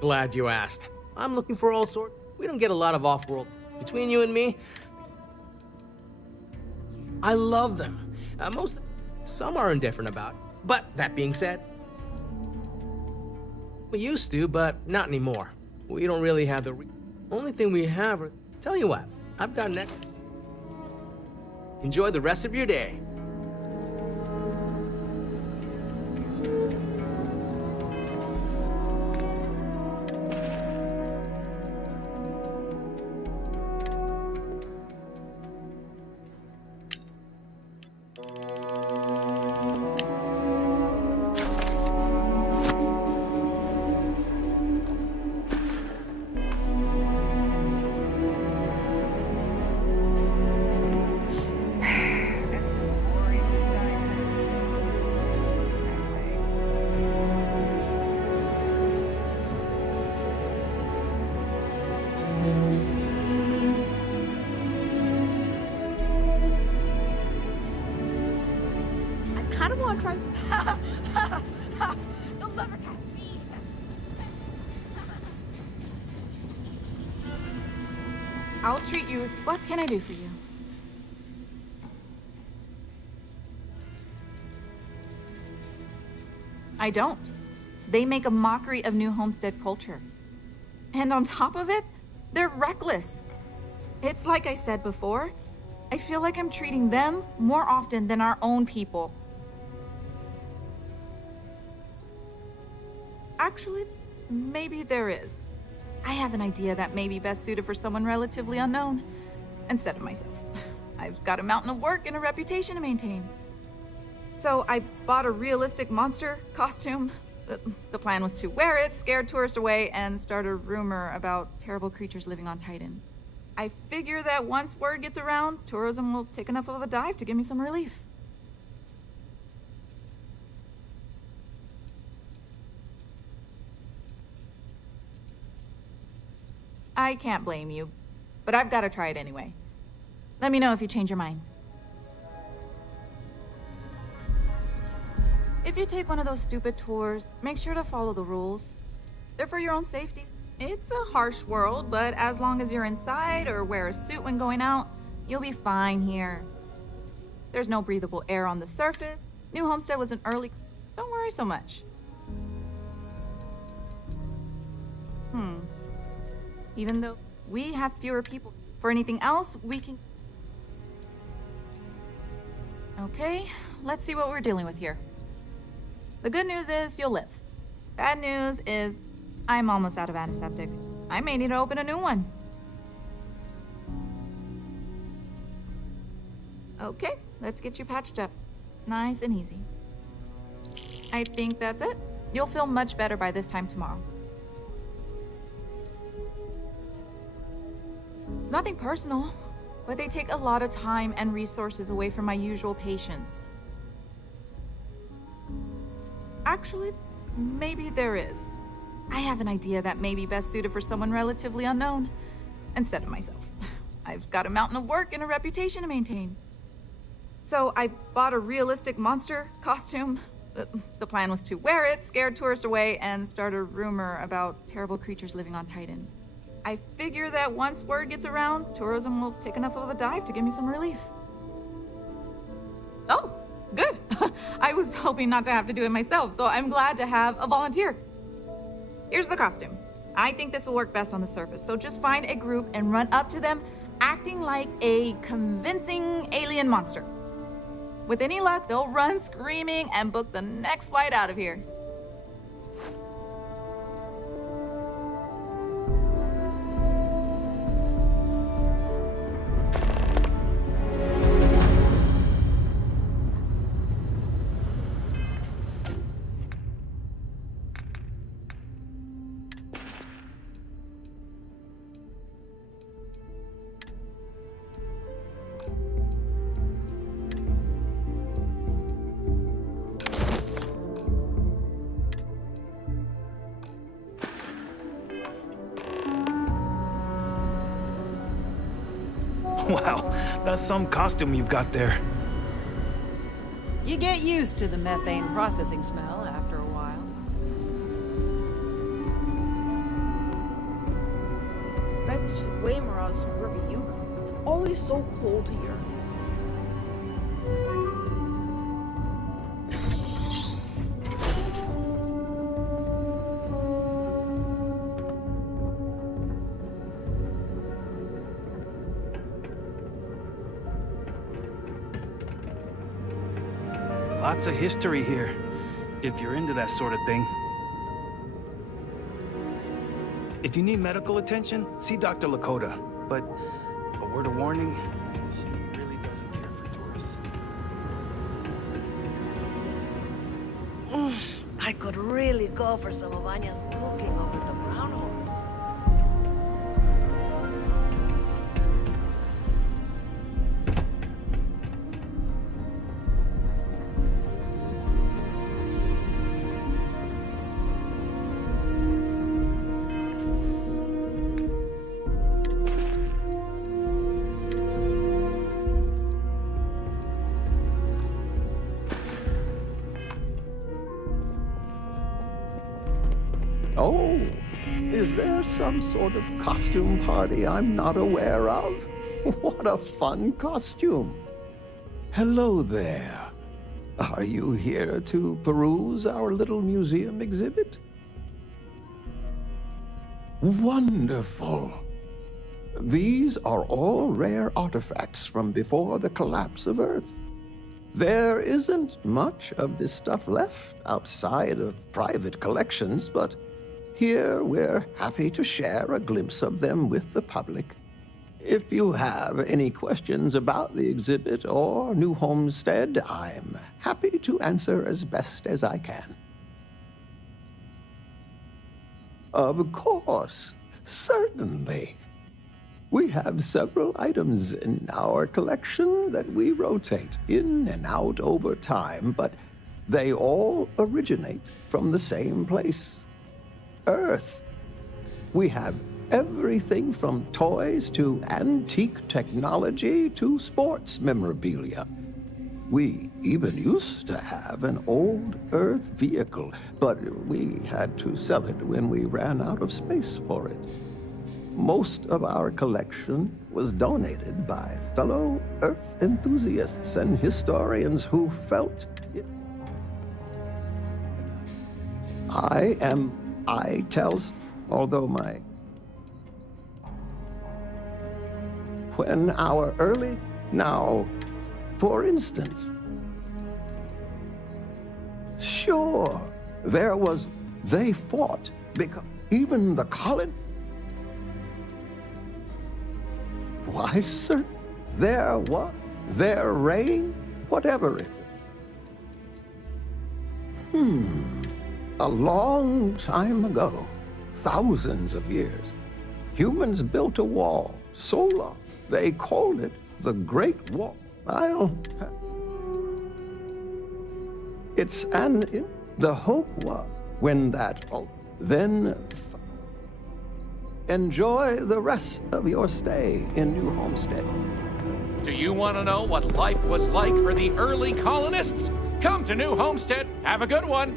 Glad you asked. I'm looking for all sorts. We don't get a lot of off-world. Between you and me, I love them. Some are indifferent about. But that being said, we used to, but not anymore. We don't really have the only thing we have are... Tell you what, I've got next. Enjoy the rest of your day. I'll treat you. What can I do for you? I don't. They make a mockery of New Homestead culture. And on top of it, they're reckless. It's like I said before, I feel like I'm treating them more often than our own people. Actually, maybe there is. I have an idea that may be best suited for someone relatively unknown, instead of myself. I've got a mountain of work and a reputation to maintain. So I bought a realistic monster costume. The plan was to wear it, scare tourists away, and start a rumor about terrible creatures living on Titan. I figure that once word gets around, tourism will take enough of a dive to give me some relief. I can't blame you, but I've got to try it anyway. Let me know if you change your mind. If you take one of those stupid tours, make sure to follow the rules. They're for your own safety. It's a harsh world, but as long as you're inside or wear a suit when going out, you'll be fine here. There's no breathable air on the surface. New Homestead was an early... Don't worry so much. Even though we have fewer people. For anything else, we can... Okay, let's see what we're dealing with here. The good news is you'll live. Bad news is I'm almost out of antiseptic. I may need to open a new one. Okay, let's get you patched up. Nice and easy. I think that's it. You'll feel much better by this time tomorrow. nothing personal, but they take a lot of time and resources away from my usual patients. Actually, maybe there is. I have an idea that may be best suited for someone relatively unknown, instead of myself. I've got a mountain of work and a reputation to maintain. So I bought a realistic monster costume. The plan was to wear it, scare tourists away, and start a rumor about terrible creatures living on Titan. I figure that once word gets around, tourism will take enough of a dive to give me some relief. Oh, good. I was hoping not to have to do it myself, so I'm glad to have a volunteer. Here's the costume. I think this will work best on the surface, so just find a group and run up to them, acting like a convincing alien monster. With any luck, they'll run screaming and book the next flight out of here. Wow, that's some costume you've got there. You get used to the methane processing smell after a while. That's way more awesome wherever you come. It's always so cold here. Lots of history here, if you're into that sort of thing. If you need medical attention, see Dr. Lakota. But a word of warning, she really doesn't care for tourists. I could really go for some of Anya's cooking over the brown horse. Oh, is there some sort of costume party I'm not aware of? What a fun costume. Hello there. Are you here to peruse our little museum exhibit? Wonderful. These are all rare artifacts from before the collapse of Earth. There isn't much of this stuff left outside of private collections, but here we're happy to share a glimpse of them with the public. If you have any questions about the exhibit or New Homestead, I'm happy to answer as best as I can. Of course, certainly. We have several items in our collection that we rotate in and out over time, but they all originate from the same place. Earth. We have everything from toys to antique technology to sports memorabilia. We even used to have an old Earth vehicle, but we had to sell it when we ran out of space for it. Most of our collection was donated by fellow Earth enthusiasts and historians who felt it. I tells, although my... When our early... Now, for instance... Sure, there was... They fought, because even the colony... Why, sir, there was... Their reign, whatever it... A long time ago, thousands of years, humans built a wall so long. They called it the Great Wall. It's the hope was when that then enjoy the rest of your stay in New Homestead. Do you want to know what life was like for the early colonists? Come to New Homestead. Have a good one.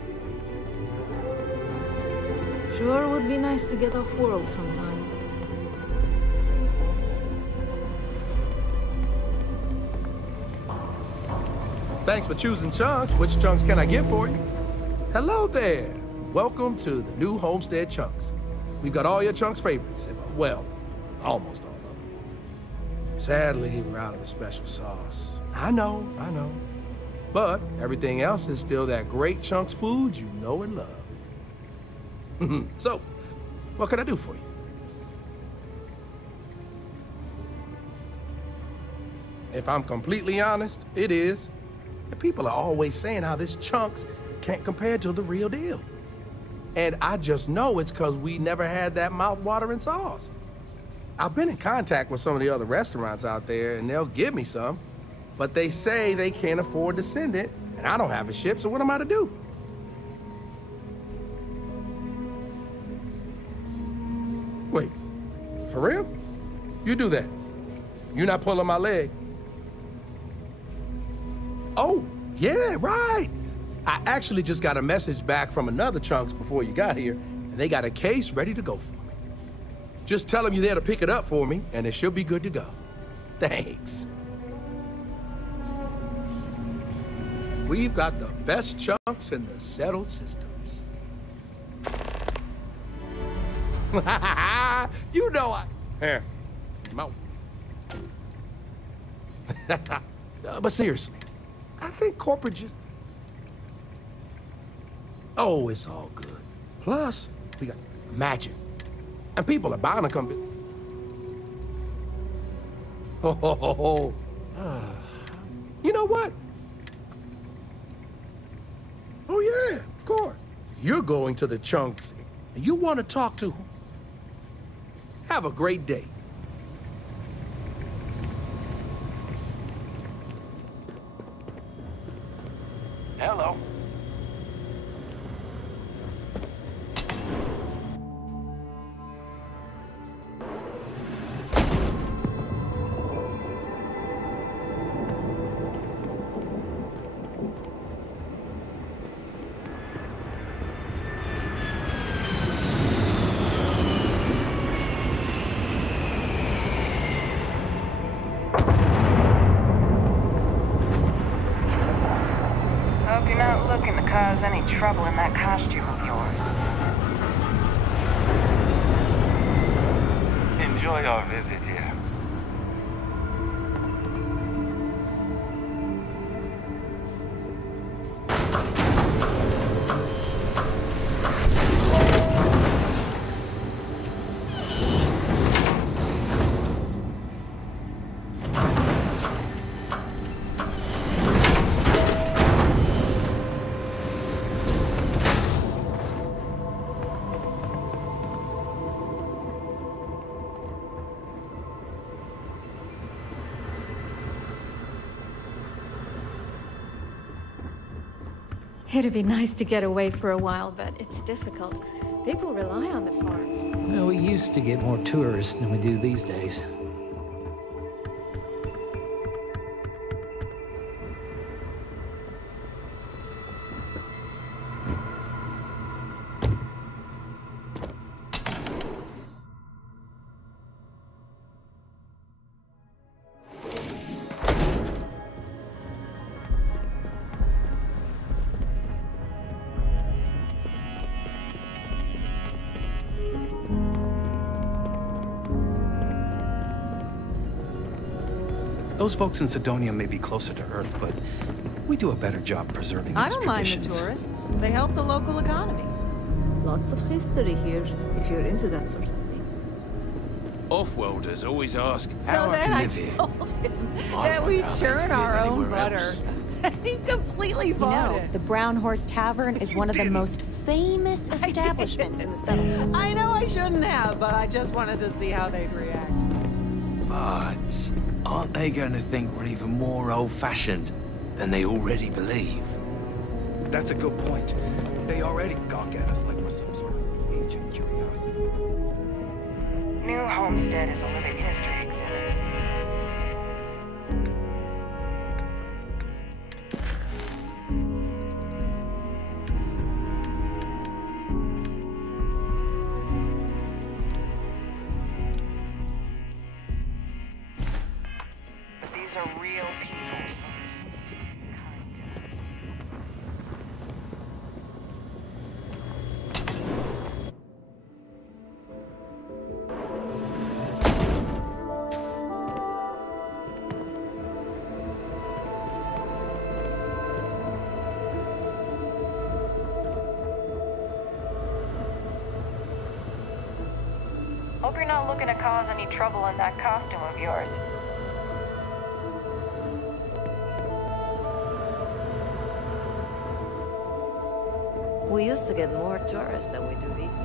Sure would be nice to get off world sometime. Thanks for choosing Chunks. Which chunks can I get for you? Hello there. Welcome to the New Homestead Chunks. We've got all your Chunks' favorites. Well, almost all of them. Sadly, we're out of the special sauce. I know. But everything else is still that great Chunks food you know and love. So, what can I do for you? If I'm completely honest, it is. And people are always saying how this Chunks can't compare to the real deal. And I just know it's because we never had that mouth-watering sauce. I've been in contact with some of the other restaurants out there, and they'll give me some. But they say they can't afford to send it, and I don't have a ship, so what am I to do? Wait, for real? You do that? You're not pulling my leg? Oh, yeah, right. I actually just got a message back from another Chunks before you got here, and they got a case ready to go for me. Just tell them you're there to pick it up for me, and it should be good to go. Thanks. We've got the best Chunks in the settled systems. You know I... Here. Come out. But seriously, I think corporate just... Oh, it's all good. Plus, we got Imagine. And people are bound to come... Oh. You know what? Oh, yeah, of course. You're going to the Chunks, and you want to talk to who? Have a great day. Hello. Hope you're not looking to cause any trouble in that costume of yours. Enjoy our visit here. It'd be nice to get away for a while, but it's difficult. People rely on the farm. Well, we used to get more tourists than we do these days. Those folks in Sidonia may be closer to Earth, but we do a better job preserving its I don't mind the traditions. tourists. They help the local economy. Lots of history here, if you're into that sort of thing. Off-worlders always ask So how I then can I live here. told him I that wonder we how they churn live our own anywhere butter. else. He completely bought it. The Brown Horse Tavern is one of the most famous establishments in the settlements. I know I shouldn't have, but I just wanted to see how they'd react. But aren't they going to think we're even more old-fashioned than they already believe? That's a good point. They already gawk at us like we're some sort of ancient curiosity. New Homestead is a living history exhibit. But these are real people, so just be kind to them. Hope you're not looking to cause any trouble in that costume of yours. We used to get more tourists than we do these days.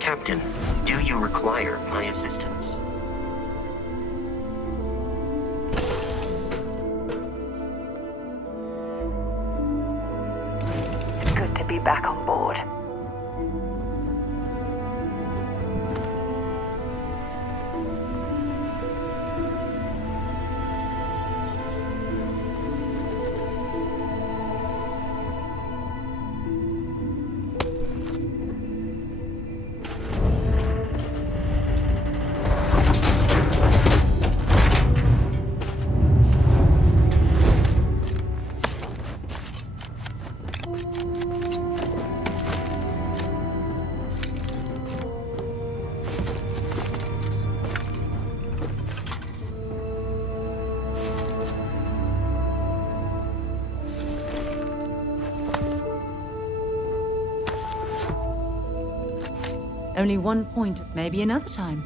Captain, do you require my assistance? It's good to be back on board. Only one point, maybe another time.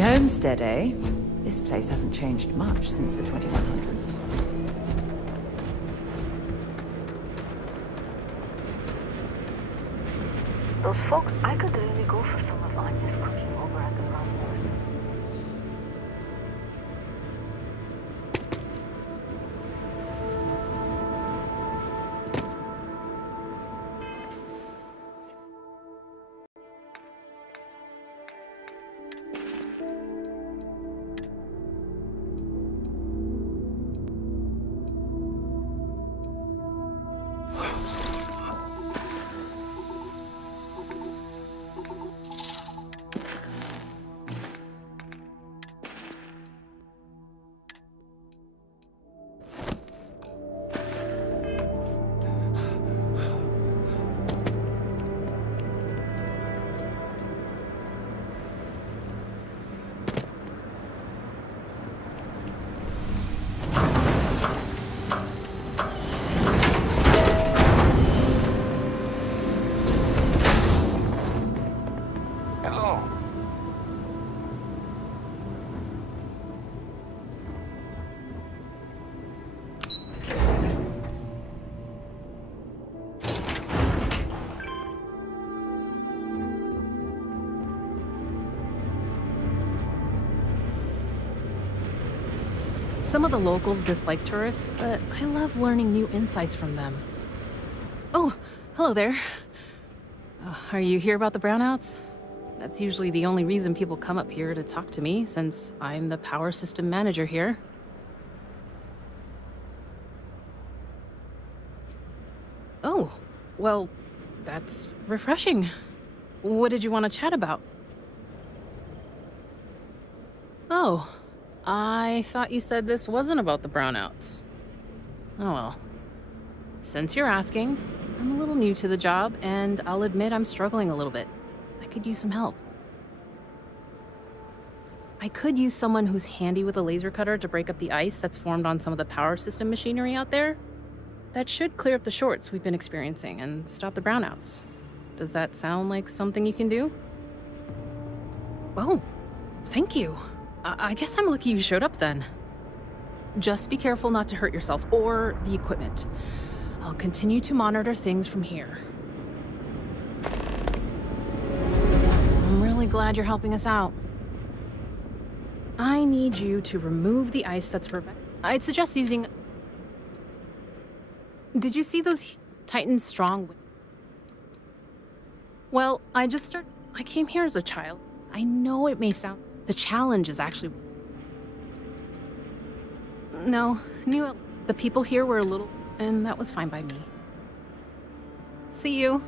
Homestead, eh? This place hasn't changed much since the 2100s. Those folks, I could really go for some of Anya's cooking over at the Brown Horse. Some of the locals dislike tourists, but I love learning new insights from them. Oh, hello there. Are you here about the brownouts? That's usually the only reason people come up here to talk to me, since I'm the power system manager here. Oh, well, that's refreshing. What did you want to chat about? Oh. I thought you said this wasn't about the brownouts. Oh well. Since you're asking, I'm a little new to the job, and I'll admit I'm struggling a little bit. I could use some help. I could use someone who's handy with a laser cutter to break up the ice that's formed on some of the power system machinery out there. That should clear up the shorts we've been experiencing and stop the brownouts. Does that sound like something you can do? Oh, thank you. I guess I'm lucky you showed up then. Just be careful not to hurt yourself or the equipment. I'll continue to monitor things from here. I'm really glad you're helping us out. I need you to remove the ice that's preventing. I'd suggest using... Did you see those Titans strong? Well, I came here as a child. I know it may sound... The challenge is actually... No, the people here were a little... And that was fine by me. See you.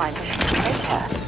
time to shoot a test.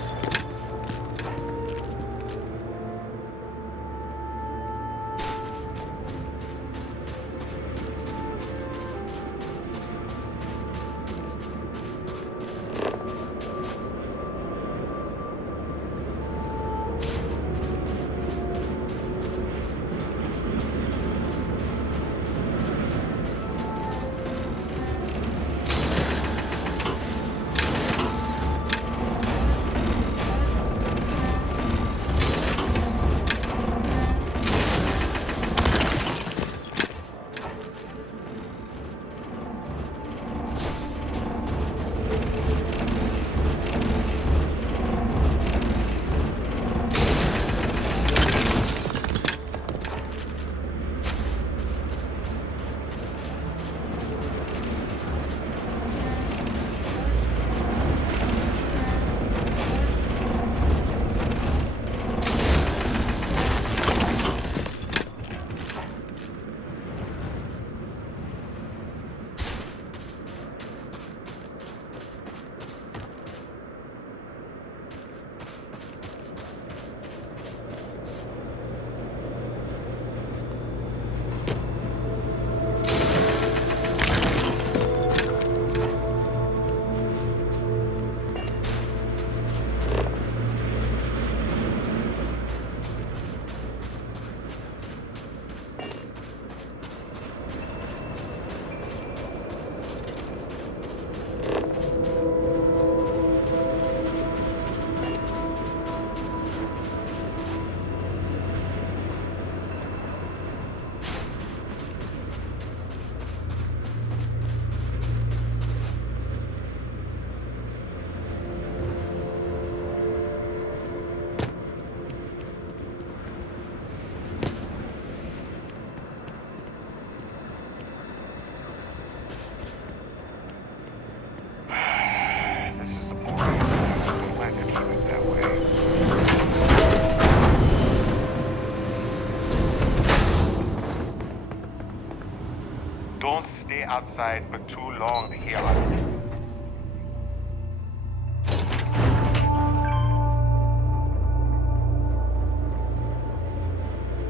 Don't stay outside for too long here.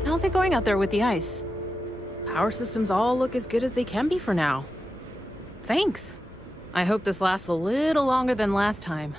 How's it going out there with the ice? Power systems all look as good as they can be for now. Thanks. I hope this lasts a little longer than last time.